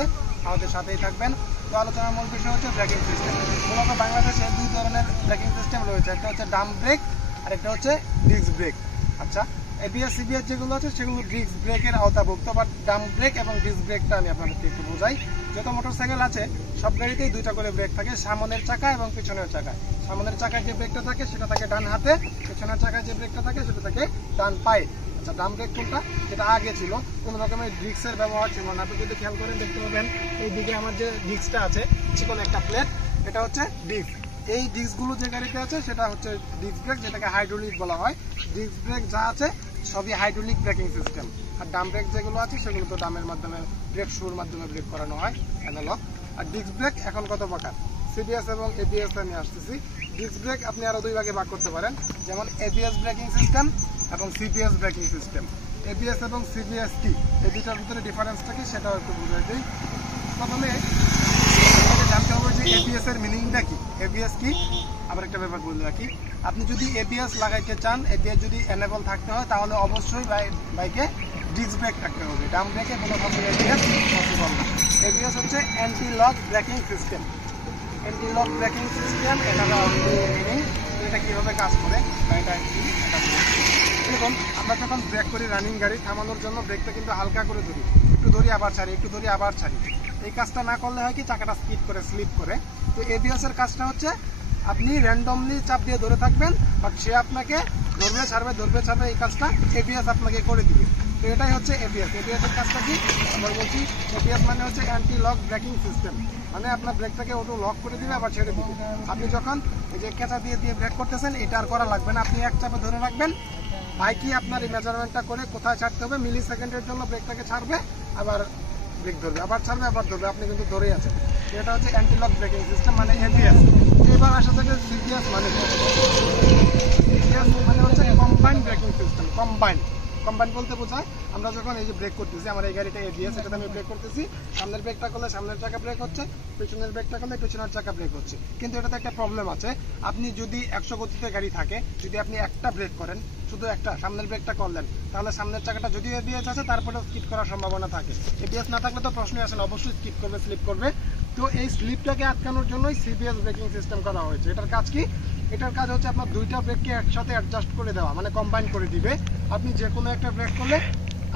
লাগে আমাদের সাথেই থাকবেন। তো আলোচনার মূল বিষয় হচ্ছে ব্রেকিং সিস্টেম। মূলত বাংলাদেশে দুই ধরনের ব্রেকিং সিস্টেম রয়েছে, একটা হচ্ছে ডাম্প ব্রেক আর একটা হচ্ছে ডিস্ক ব্রেক। আচ্ছা, এবিএস সিবিএস যেগুলো আছে সেগুলো ডিস্ক ব্রেকের আওতাভুক্ত, বাট ডাম্প ব্রেক এবং ডিস্ক ব্রেকটা আমি আপনাদেরকে একটু বোঝাই। যত মোটরসাইকেল আছে সব গাড়িতেই দুইটা করে ব্রেক থাকে, সামনের চাকা এবং পিছনের চাকায়। সামনের চাকায় যে ব্রেকটা থাকে সেটা থাকে ডান হাতে, পিছনের চাকায় যে ব্রেকটা থাকে সেটা থাকে ডান পায়ে। আচ্ছা, ডাম্প ব্রেক কোনটা? যেটা আগে ছিল, কোনো রকমের ডিস্কের ব্যবহার ছিল না। আপনি যদি খেয়াল করেন দেখতে পাবেন এইদিকে আমার যে ডিস্কটা আছে চিকন একটা প্লেট, এটা হচ্ছে ডিস্ক। এই ডিস্কগুলো যে গাড়িতে আছে সেটা হচ্ছে ডিস্ক ব্রেক, যেটাকে হাইড্রোলিক বলা হয়। ডিস্ক ব্রেক যা আছে সবই হাইড্রোলিক ব্রেকিং সিস্টেম। আর ডাম্প ব্রেক যেগুলো আছে সেগুলো তো ডামের মাধ্যমে ব্রেক শুর মাধ্যমে ব্রেক করানো হয়, অ্যানালগ। আর ডিস্ক ব্রেক এখন কত প্রকার? সিবিএস এবং এবিএস আমি আসতেছি। ডিস্ক ব্রেক আপনি আরো দুই ভাগে ভাগ করতে পারেন, যেমন এবিএস ব্রেকিং সিস্টেম এবং সিবিএস ব্রেকিং সিস্টেম। এবিএস এবং সিবিএস কি, এই দুটার ভিতরে ডিফারেন্সটা কি সেটাও একটু বুঝাই দিই। প্রথমে জানতে হবে যে এবিএস এর মিনিংটা কি, এবিএস কি। আবার একটা ব্যাপার বলে রাখি, আপনি যদি এবিএস লাগাইতে চান, এবিএস যদি এনেবল থাকতে হয় তাহলে অবশ্যই বাইকে ডিস্ক ব্রেক থাকতে হবে। ডাম্প ব্রেকে কোনোভাবে এবিএস পসিবল না। এবিএস হচ্ছে anti lock braking system. Anti lock braking system, এটা মিনিং। এটা কীভাবে কাজ করে বা এটা দেখুন, আমরা যখন ব্রেক করি রানিং গাড়ি থামানোর জন্য ব্রেকটা কিন্তু হালকা করে ধরি, একটু ধরি আবার ছাড়ি, একটু ধরি আবার ছাড়ি। এই কাজটা না করলে হয় কি চাকাটা স্লিপ করে। তো এবিএস এর কাজটা হচ্ছে আপনি র্যান্ডমলি চাপ দিয়ে ধরে থাকবেন, বাট সে আপনাকে ধরবে ছাড়বে, এই কাজটা এবিএস আপনাকে করে দিবে। তো এটাই হচ্ছে এবিএস। এবিএস এর কাজটা কি আবার বলছি, এবিএস মানে হচ্ছে অ্যান্টি লক ব্রেকিং সিস্টেম, মানে আপনার ব্রেকটাকে অটো লক করে দিবে আবার ছেড়ে দিবে। আপনি যখন এই যে কেঁচা দিয়ে ব্রেক করতেছেন এটা আর করা লাগবে না, আপনি এক চাপে ধরে রাখবেন, বাইকই আপনার এই মেজারমেন্টটা করে কোথায় ছাড়তে হবে, মিলি সেকেন্ডের জন্য ব্রেকটাকে ছাড়বে, আবার ব্রেক ধরবে, আবার ছাড়বে, আবার ধরবে, আপনি কিন্তু ধরেই আছেন। এটা হচ্ছে অ্যান্টি লক ব্রেকিং সিস্টেম মানে এবিএস। এবার আসা থেকে সিবিএস মানে হচ্ছে কম্বাইন ব্রেকিং সিস্টেম। কম্বাইন বলতে বোঝায় আমরা যখন এই যে ব্রেক করতেছি, আমার এই গাড়িটা এবিএস, এটাতে আমি ব্রেক করতেছি, সামনের ব্রেকটা করলে সামনের চাকা ব্রেক হচ্ছে, পেছনের ব্রেকটা করলে পেছনের চাকা ব্রেক হচ্ছে। কিন্তু এটাতে একটা প্রবলেম আছে, আপনি যদি 100 গতিতে গাড়ি থাকে, যদি আপনি একটা ব্রেক করেন, শুধু একটা সামনের ব্রেকটা করলেন, তাহলে সামনের চাকাটা যদি এবিএস আছে তারপরে স্কিড করার সম্ভাবনা থাকে। এবিএস না থাকলে তো প্রশ্নই আসে না, অবশ্যই স্কিড করবে, স্লিপ করবে। তো এই স্লিপটাকে আটকানোর জন্যই সিবিএস ব্রেকিং সিস্টেম করা হয়েছে। এটার কাজ কি? এটার কাজ হচ্ছে আপনার দুইটা ব্রেককে একসাথে অ্যাডজাস্ট করে দেওয়া, মানে কম্বাইন করে দিবে। আপনি যে কোনো একটা ব্রেক করলে,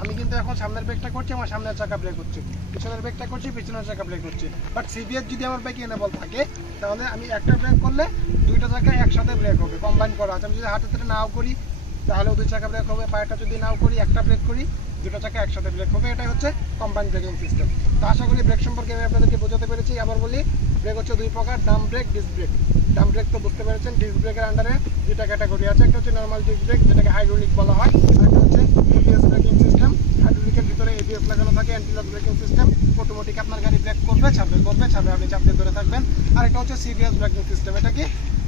আমি কিন্তু এখন সামনের ব্রেকটা করছি, আমার সামনের চাকা ব্রেক হচ্ছে, পিছনের ব্রেকটা করছি, পিছনের চাকা ব্রেক হচ্ছে। বাট সিবিএস যদি আমার বাইকে এনেবল থাকে তাহলে আমি একটা ব্রেক করলে দুইটা চাকা একসাথে ব্রেক হবে, কম্বাইন করা আছে। আমি যদি হাতে নাও করি তাহলেও দুই চাকা ব্রেক হবে, পায়েটা যদি নাও করি একটা ব্রেক করি, দুটো চাকা একসাথে ব্রেক হবে। এটাই হচ্ছে কম্বাইন ব্রেকিং সিস্টেম। তো আশা করি ব্রেক সম্পর্কে আমি আপনাদেরকে বোঝাতে পেরেছি। আবার বলি, ব্রেক হচ্ছে দুই প্রকার, ডাম্প ব্রেক, ডিস্ক ব্রেক। ডাম্প ব্রেক তো বুঝতে পেরেছেন, ডিস্ক ব্রেকের আন্ডারে দুইটা ক্যাটাগরি আছে, একটা হচ্ছে নর্মাল ডিস্ক ব্রেক যেটাকে হাইড্রোলিক বলা হয়, আর একটা হচ্ছে এবিএস ব্রেকিং সিস্টেম। হাইড্রোলিকের ভিতরে এবিএস লাগানো থাকে, anti lock braking system. Automatic আপনার গাড়ি ব্রেক করবে, ছাড়বে, আপনি চাপ দিয়ে ধরে থাকবেন। আর একটা হচ্ছে সিবিএস ব্রেকিং সিস্টেম, এটা কি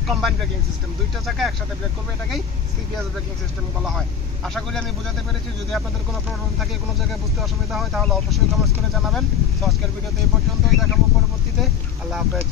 কম্বাইন ব্রেকিং সিস্টেম, দুইটা চাকা একসাথে ব্রেক করবে, এটাকেই সিবিএস ব্রেকিং সিস্টেম বলা হয়। আশা করি আমি বোঝাতে পেরেছি। যদি আপনাদের কোনো প্রবলেম থাকে, কোনো জায়গায় বুঝতে অসুবিধা হয়, তাহলে অবশ্যই কমেন্টস করে জানাবেন। তো আজকের ভিডিওতে এই পর্যন্তই, দেখাবো পরবর্তীতে। আল্লাহ হাফেজ।